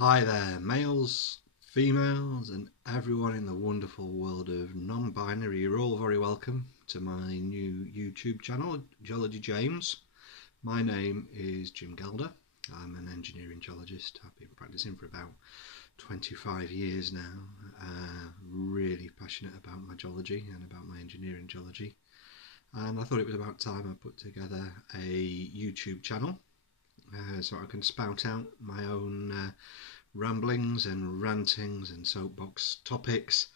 Hi there, males, females, and everyone in the wonderful world of non-binary. You're all very welcome to my new YouTube channel, Geology James. My name is Jim Gelder. I'm an engineering geologist. I've been practicing for about 25 years now. Really passionate about my geology and about my engineering geology. And I thought it was about time I put together a YouTube channel so I can spout out my own ramblings and rantings and soapbox topics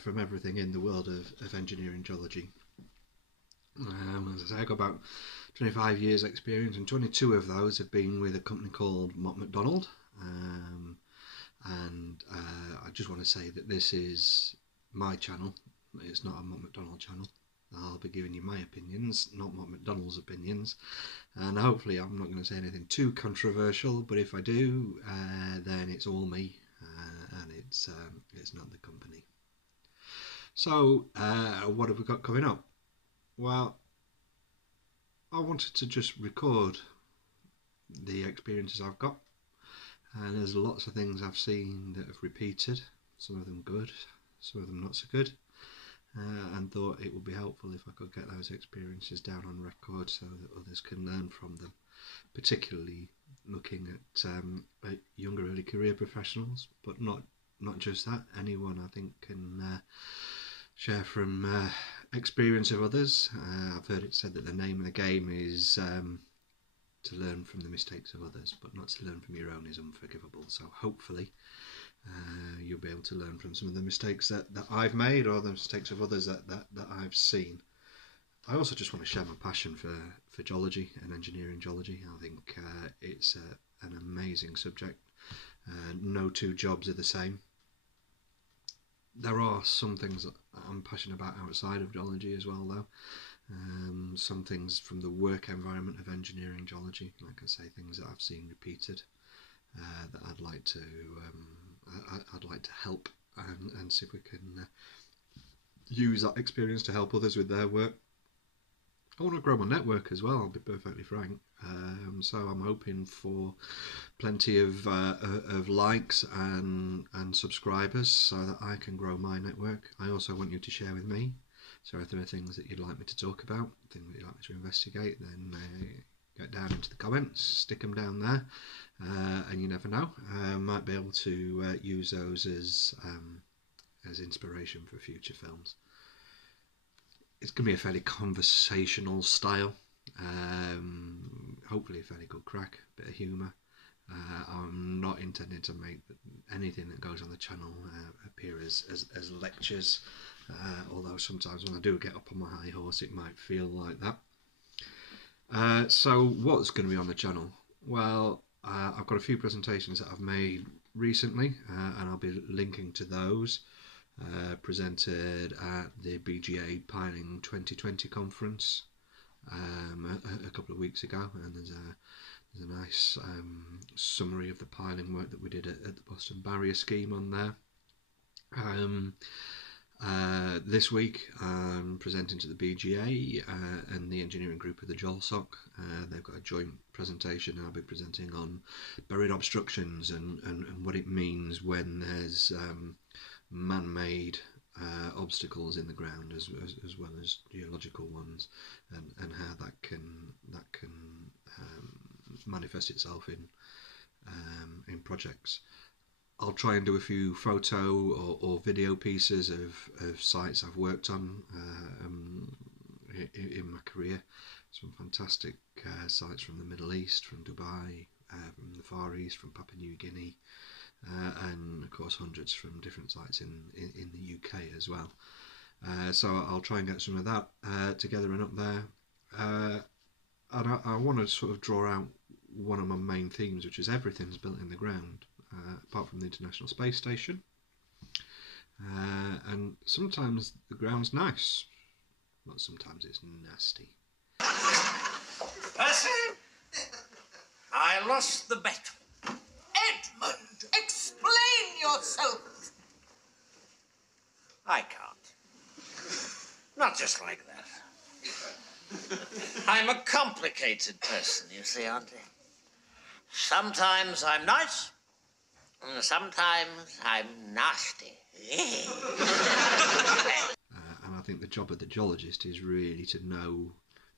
from everything in the world of engineering geology. As I say, I got about 25 years experience, and 22 of those have been with a company called Mott MacDonald. I just want to say that this is my channel. It's not a Mott MacDonald channel. I'll be giving you my opinions, not Mott MacDonald's opinions, and hopefully I'm not going to say anything too controversial, but if I do, then it's all me, and it's not the company. So what have we got coming up? Well, I wanted to just record the experiences I've got, and there's lots of things I've seen that have repeated, some of them good, some of them not so good. And thought it would be helpful if I could get those experiences down on record so that others can learn from them, particularly looking at younger early career professionals, but not just that. Anyone I think can share from experience of others. I've heard it said that the name of the game is to learn from the mistakes of others, but not to learn from your own is unforgivable. So hopefully you'll be able to learn from some of the mistakes that I've made, or the mistakes of others that I've seen. I also just want to share my passion for geology and engineering geology. I think it's an amazing subject. No two jobs are the same. There are some things that I'm passionate about outside of geology as well, though. Some things from the work environment of engineering geology, like I say, things that I've seen repeated that I'd like to help and see if we can use that experience to help others with their work. I want to grow my network as well, I'll be perfectly frank. So I'm hoping for plenty of likes and subscribers so that I can grow my network. I also want you to share with me. So if there are things that you'd like me to talk about, things that you'd like me to investigate, then get down into the comments, stick them down there, and you never know, might be able to use those as inspiration for future films. It's going to be a fairly conversational style, hopefully a fairly good crack, bit of humour. I'm not intending to make anything that goes on the channel appear as lectures, although sometimes when I do get up on my high horse it might feel like that. So what's going to be on the channel? Well, I've got a few presentations that I've made recently, and I'll be linking to those, presented at the BGA Piling 2020 conference a couple of weeks ago, and there's a nice summary of the piling work that we did at the Boston Barrier Scheme on there. This week I'm presenting to the BGA and the engineering group of the GeolSoc. They've got a joint presentation, and I'll be presenting on buried obstructions and what it means when there's man-made obstacles in the ground as well as geological ones, and how that can manifest itself in projects. I'll try and do a few photo or video pieces of sites I've worked on in my career. Some fantastic sites from the Middle East, from Dubai, from the Far East, from Papua New Guinea, and of course hundreds from different sites in the UK as well. So I'll try and get some of that together and up there. And I want to sort of draw out one of my main themes, which is everything's built in the ground, apart from the International Space Station. And sometimes the ground's nice, but sometimes it's nasty. Percy, I lost the bet. Edmund, explain yourself. I can't. Not just like that. I'm a complicated person, you see, Auntie. Sometimes I'm nice, Sometimes I'm nasty. And I think the job of the geologist is really to know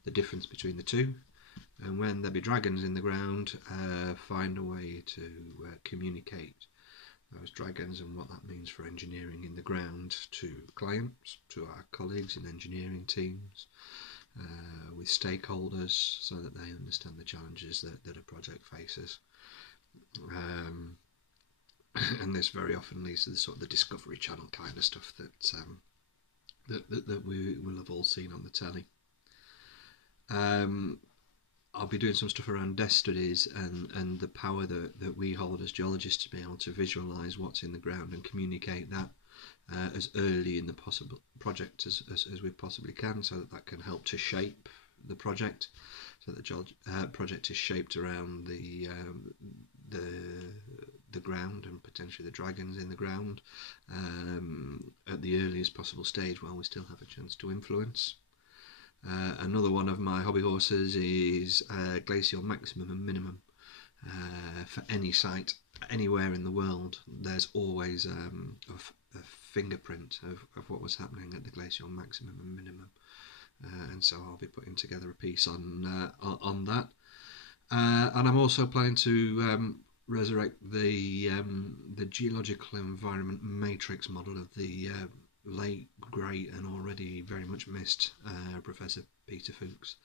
the difference between the two, and when there be dragons in the ground, find a way to communicate those dragons and what that means for engineering in the ground to clients, to our colleagues in engineering teams, with stakeholders, so that they understand the challenges that a project faces. And this very often leads to the sort of the Discovery Channel kind of stuff that we will have all seen on the telly. I'll be doing some stuff around desk studies and the power that we hold as geologists to be able to visualise what's in the ground and communicate that as early in the possible project as we possibly can, so that can help to shape the project, so that the project is shaped around the ground and potentially the dragons in the ground at the earliest possible stage while we still have a chance to influence. Another one of my hobby horses is glacial maximum and minimum. For any site anywhere in the world, there's always a fingerprint of what was happening at the glacial maximum and minimum, and so I'll be putting together a piece on that. And I'm also planning to resurrect the geological environment matrix model of the late, great and already very much missed Professor Peter Fuchs.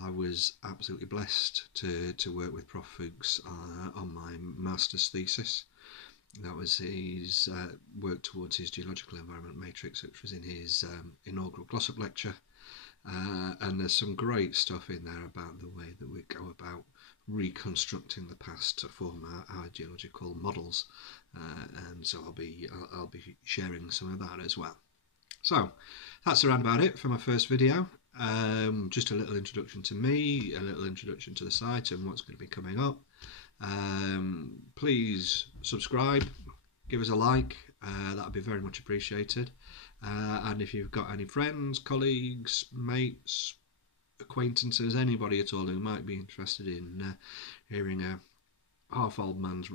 I was absolutely blessed to work with Prof Fuchs on my master's thesis. That was his work towards his geological environment matrix, which was in his inaugural Glossop lecture. And there's some great stuff in there about the way that we go about reconstructing the past to form our geological models, and so I'll be sharing some of that as well. So that's around about it for my first video. Just a little introduction to me, a little introduction to the site and what's going to be coming up. Please subscribe, give us a like, that would be very much appreciated. And if you've got any friends, colleagues, mates, acquaintances, anybody at all who might be interested in hearing a half-old man's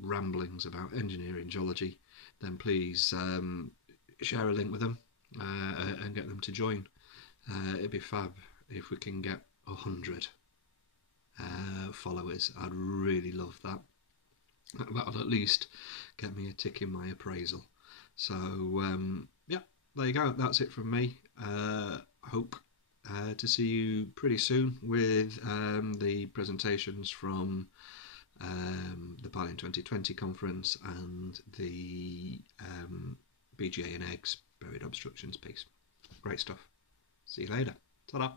ramblings about engineering geology, then please share a link with them and get them to join. It'd be fab if we can get 100 followers. I'd really love that. That'll at least get me a tick in my appraisal. So yeah, there you go. That's it from me. Hope to see you pretty soon with the presentations from the Piling 2020 conference and the BGA and eggs buried obstructions piece. Great stuff. See you later. Ta-da.